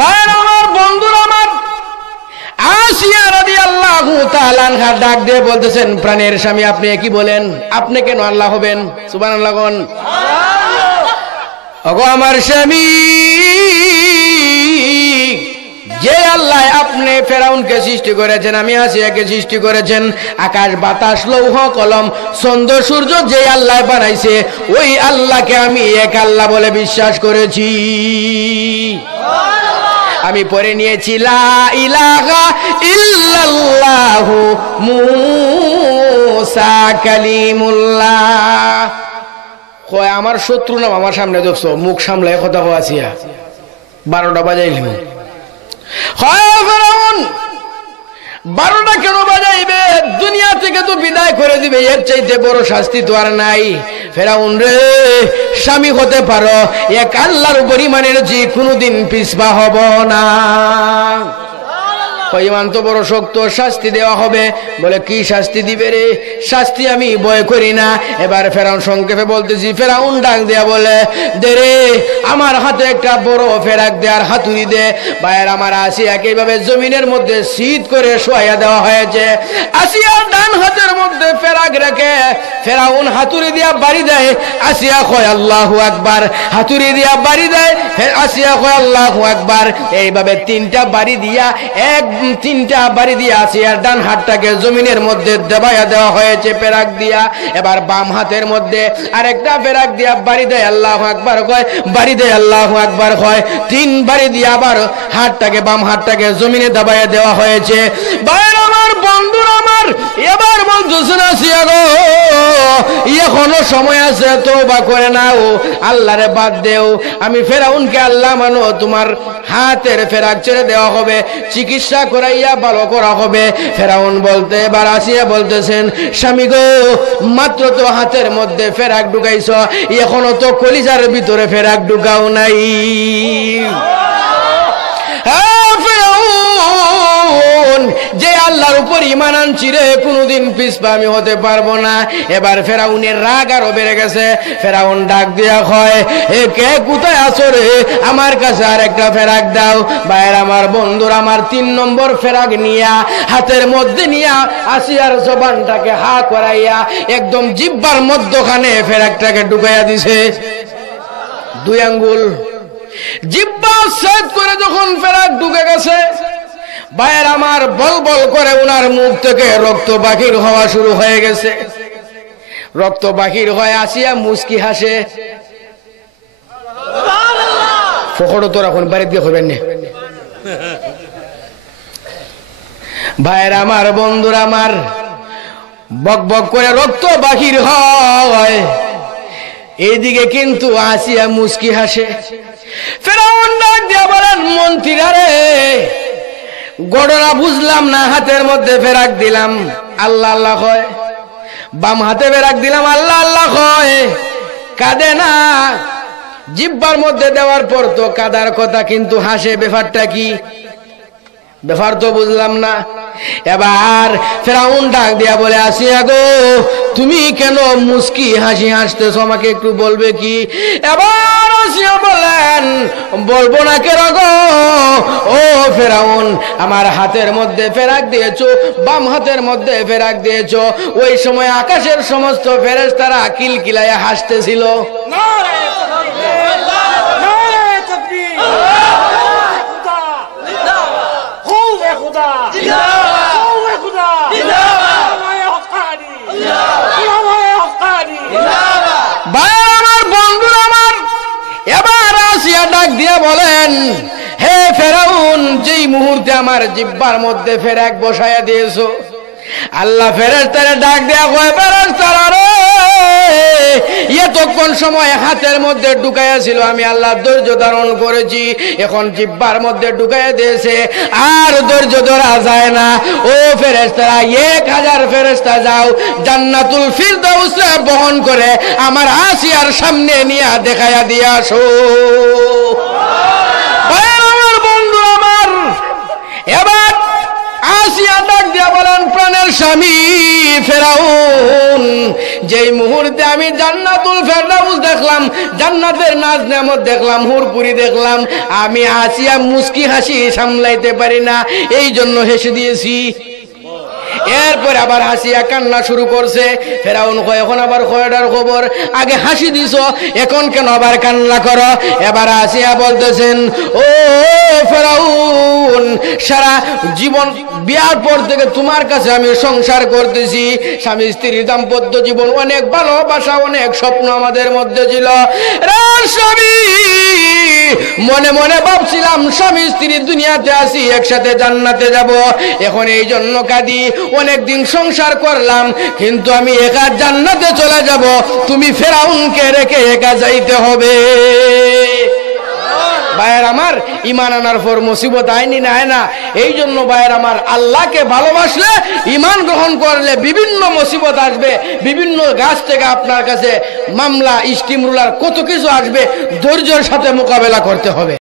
ভাইরা আমার, বন্ধুরা আমার, আসিয়া রাদিয়াল্লাহু তাআলা আনহা ডাক দিয়ে বলতেছেন, প্রাণের স্বামী আপনি কি বলেন? আপনি কেন আল্লাহ হবেন? সুবহানাল্লাহ কোন। ওগো আমার স্বামী, যে আল্লাহ আপনি ফেরাউনকে সৃষ্টি করেছেন, আমি আসিয়াকে সৃষ্টি করেছেন, আকাশ বাতাস লৌহ কলম চন্দ্র সূর্য যে আল্লাহ বানাইছে, ওই আল্লাহকে আমি এক আল্লাহ বলে বিশ্বাস করেছি। আমি পড়ে নিয়েছি লা ইলাহা ইল্লাল্লাহু মুসা কালিমুল্লাহ। কয় আমার শত্রু নাম আমার সামনে দেখছো, মুখ সামলায় কথা কওয়াছিয়া 12টা বাজাইলি। হয় ফেরাউন 12টা কেন বাজাইবে? দুনিয়া থেকে তো বিদায় করে দিবে, এর চাইতে বড় শাস্তি তো আর নাই। ফেরাউন রে, স্বামী হতে পারো, এক আল্লাহর উপর ঈমানের যে কোনোদিন পিছপা হব না। ইমান তো বড় শক্ত, শাস্তি দেওয়া হবে। বলে কি শাস্তি দিবে রে? শাস্তি আমি ভয় করি না। এবার ফেরাউন সংক্ষেপে বলতেছি, ফেরাউন ডাক দেয়া বলে, দে রে আমার হাতে একটা বড় ফেরাক দে আর হাতুড়ি দে। ভাইয়ের আমার, আসিয়াকে এইভাবে জমিনের মধ্যে শীত করে শোয়া দেওয়া হয়েছে। আসিয়ার ডান হাতের মধ্যে ফেরাক রেখে ফেরাউন হাতুড়ি দিয়া বাড়ি দেয়। আসিয়া কয় আল্লাহু আকবার, হাতুড়ি দিয়া বাড়ি দেয়। আসিয়া কয় আল্লাহু আকবার। এইভাবে 3টা বাড়ি দিয়া আসিয়ার ডান হাতটাকে জমিনের মধ্যে দবাইয়া দেওয়া হয়েছে ফেরাক দিয়া। এবার বাম হাতের মধ্যে আরেকটা ফেরাক দিয়া বাড়ি দেয়, আল্লাহু আকবার কয়, বাড়ি দেয় আল্লাহু আকবার কয়। 3 বাড়ি দিয়া আবার হাতটাকে, বাম হাতটাকে জমিনে দবাইয়া দেওয়া হয়েছে। ভাইরা আমার, বন্ধুরা আমার, এবার বলতেছেন আসিয়া গো, এখনো সময় আছে, তওবা করে নাও, আল্লাহরে বাদ দেও। আমি ফেরাউনকে আল্লাহ মানো, তোমার হাতের ফেরাক ছেড়ে দেওয়া হবে, চিকিৎসা করাইয়া ভালো করা হবে। ফেরাউন বলতে, এবার আসিয়া বলতেছেন, স্বামী গো, মাত্র তো হাতের মধ্যে ফেরাক ঢুকাইছ, এখনো তো কলিজার ভিতরে ফেরাক ঢুকাও নাই। যে আল্লাহর উপর ঈমান আনছি রে, কোনোদিন পিছপা আমি হতে পারবো না। এবার ফেরাউনের রাগ আরো বেড়ে গেছে। ফেরাউন ডাক দিয়া কয়, এ কে, কোথায় আছো রে? আমার কাছে আর একটা ফেরাক দাও। ভাইয়ের আমার, বন্ধুর আমার, 3 নম্বর ফেরাক নিয়া হাতের মধ্যে নিয়া আসিয়ার জবানটাকে হা করাইয়া একদম জিহ্বার মধ্যখানে ফেরাকটাকে ঢুকাইয়া দিছে। 2 আঙ্গুল জিহ্বা সেট করে যখন ফেরাক ঢুকে গেছে, ভাইয়ের আমার, বল বল করে উনার মুখ থেকে রক্ত বাহির হওয়া শুরু হয়ে গেছে। রক্ত বাহির হয়, আসিয়া মুস্কি হাসে। ফখড়ো তোর এখন বাড়ি দিয়ে হবেন না। ভাইয়ের আমার, বন্ধুরা আমার, বক বক করে রক্ত বাহির হয়, এইদিকে কিন্তু আসিয়া মুস্কি হাসে। ফেরাউন ডাক দিয়া বলেন, মন্ত্রীরা রে, ঘটনা বুঝলাম না, হাতের মধ্যে ফেরাক দিলাম, আল্লাহ আল্লাহ কয়, বাম হাতে ফেরাক দিলাম, আল্লাহ আল্লাহ কয়, কাঁদে না। জিহ্বার মধ্যে দেওয়ার পর তো কাদার কথা, কিন্তু হাসে, ব্যাপারটা কি? ব্যাপার তো বুঝলাম না। এবার ফেরাউন ডাক দিয়া বলে, আসিয়া গো, তুমি কেন মুস্কি হাসি হাসতেছো, আমাকে একটু বলবে কি? এবার আসিয়া বলেন, বলবো না কেন গো? ও ফেরাউন, আমার হাতের মধ্যে ফেরাক দিয়েছো, বাম হাতের মধ্যে ফেরাক দিয়েছো, ওই সময় আকাশের সমস্ত ফেরেশতারা কিলকিলায়া হাসতেছিল। ডাক দিয়া বলেন, হে ফেরাউন, যেই মুহূর্তে আমার জিহ্বার মধ্যে ফেরাক বসায়া দিয়েছো, আল্লাহ ফেরেশতারে ডাক দেয়া কয়, ফেরেশতারা রে, এতক্ষণ সময় হাতের মধ্যে ঢুকাইয়া ছিল, আমি আল্লাহ ধৈর্য ধারণ করেছি, এখন জিহ্বার মধ্যে ঢুকাইয়া দিয়েছে, আর ধৈর্য ধরা যায় না। ও ফেরেশতারা, 1000 ফেরেশতা যাও, জান্নাতুল ফিরদাউসে বহন করে আমার আসিয়ার সামনে নিয়ে দেখাইয়া দিয়ে আসো। আমার বন্ধু আমার, এবার আসিয়া ডাক দিয়া বলেন, প্রাণের স্বামী ফেরাউন, যে যেই মুহূর্তে আমি জান্নাতুল ফেরদাউস দেখলাম, জান্নাতের নাজ নেয়ামত দেখলাম, হুরপুরি দেখলাম, আমি আসিয়া মুস্কি হাসি সামলাইতে পারি না, এই জন্য হেসে দিয়েছি। এরপর আবার হাসিয়া কান্না শুরু করছে। ফেরাউন কয় এখন আবার কয়টার খবর, আগে হাসি দিছো এখন কেন আবার কান্না করো? এবার হাসিয়া বলতেছেন, ও ফেরাউন, সারা জীবন বিয়ার পর থেকে তোমার কাছে আমি সংসার করতেছি, স্বামী স্ত্রীর দাম্পত্য জীবন, অনেক ভালোবাসা, অনেক স্বপ্ন আমাদের মধ্যে ছিল। স্বামী, মনে মনে ভাবছিলাম স্বামী স্ত্রী দুনিয়াতে আসি একসাথে জান্নাতে যাব, এখন এই জন্য কাঁদি। অনেকদিন সংসার করলাম কিন্তু আমি একা জান্নাতে চলে যাব, তুমি ফেরাউনকে রেখে একা যাইতে হবে। ভাইয়ের আমার, ঈমান আনার পর মুসিবত আইনি না হয় না। এই জন্য ভাইয়ের আমার, আল্লাহকে ভালোবাসলে, ঈমান গ্রহণ করলে বিভিন্ন মুসিবত আসবে, বিভিন্ন গাছ থেকে আপনার কাছে মামলা, স্টিম রুলার, কত কিছু আসবে, ধৈর্যের সাথে মোকাবেলা করতে হবে।